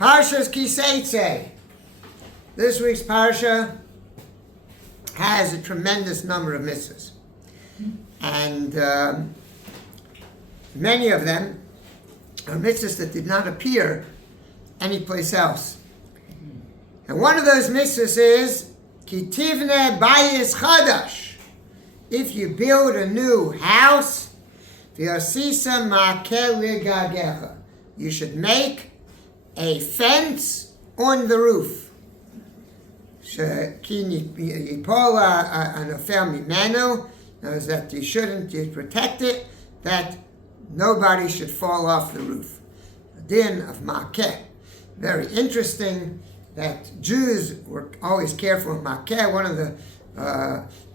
Parshas Setze. This week's Parsha has a tremendous number of mitzvahs. And many of them are mitzvahs that did not appear anyplace else. And one of those mitzvahs is Ki tivne bayis chadash. If you build a new house, v'yasisa ma'kel ligagecha. You should make a fence on the roof. Ki yipola anofel mimenu. Knows that you shouldn't, you protect it, that nobody should fall off the roof. A din of makeh. Very interesting that Jews were always careful of makeh. One of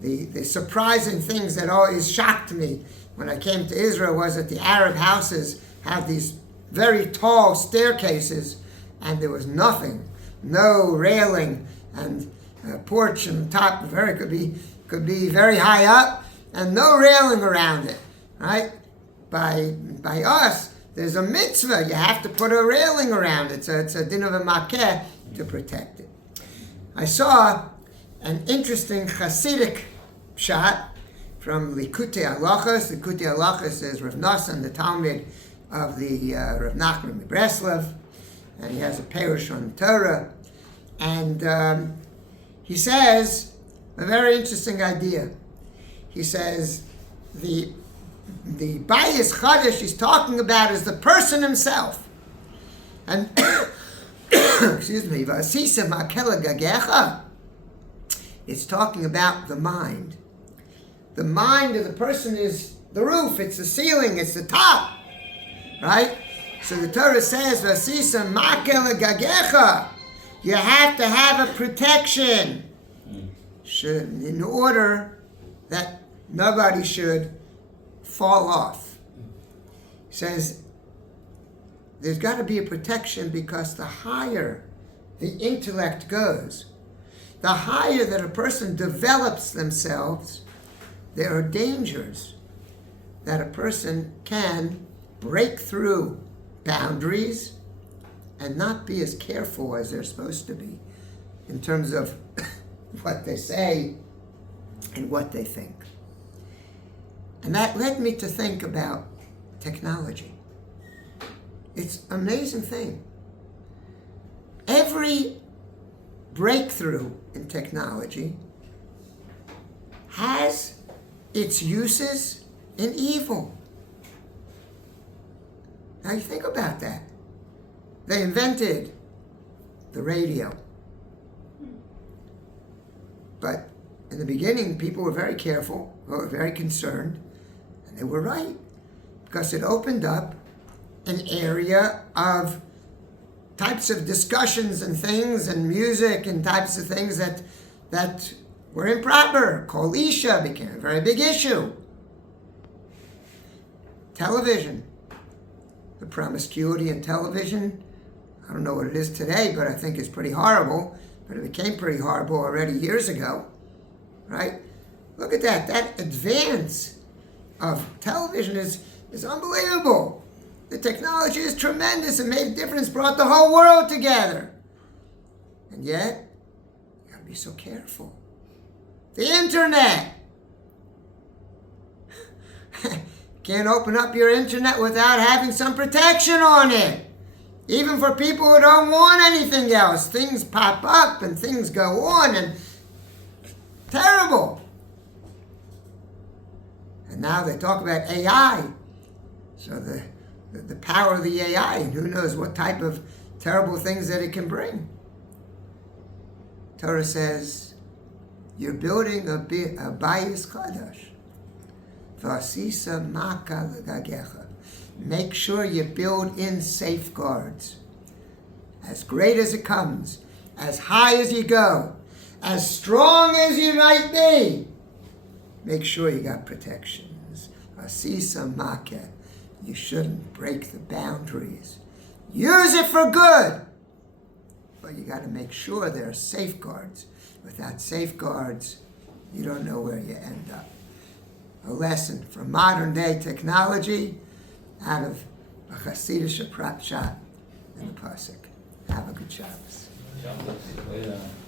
the surprising things that always shocked me when I came to Israel was that the Arab houses have these very tall staircases and there was nothing, no railing, and a porch on top could be very high up, and no railing around it, right? By us, there's a mitzvah. You have to put a railing around it. So it's a din of a makeh to protect it. I saw an interesting Hasidic shot from Likutei Halachos. Likutei Halachos is Rav Nosson, the Talmud of the Rav Nachman of Breslov, and he has a Perush on Torah. And he says a very interesting idea. He says the Bayis Chadash he's talking about is the person himself. And, excuse me, Vasisa Makela Gagecha, it's talking about the mind. The mind of the person is the roof, it's the ceiling, it's the top, right? So the Torah says, Vasisa Makela Gagecha, you have to have a protection in order that nobody should fall off. He says there's got to be a protection because the higher the intellect goes, the higher that a person develops themselves, there are dangers that a person can break through boundaries and not be as careful as they're supposed to be in terms of what they say and what they think. And that led me to think about technology. It's an amazing thing. Every breakthrough in technology has its uses in evil. Now you think about that. They invented the radio. But in the beginning, people were very careful, were very concerned, and they were right, because it opened up an area of types of discussions and things and music and types of things that were improper. Kol Isha became a very big issue. Television. The promiscuity in television, I don't know what it is today, but I think it's pretty horrible. But it became pretty horrible already years ago, right? Look at that. That advance of television is unbelievable. The technology is tremendous. It made a difference, brought the whole world together. And yet, you gotta be so careful. The internet. Can't open up your internet without having some protection on it. Even for people who don't want anything else, things pop up and things go on, and terrible. And now they talk about AI. So the power of the AI, and who knows what type of terrible things that it can bring. Torah says, you're building a bayis chadash. Vasisa maka l'gagecha. Make sure you build in safeguards. As great as it comes, as high as you go, as strong as you might be, make sure you got protections. Asisa makeh. You shouldn't break the boundaries. Use it for good. But you got to make sure there are safeguards. Without safeguards, you don't know where you end up. A lesson from modern day technology out of a Hasidic prat shot in the Pasuk. Have a good Shabbos. Shabbos.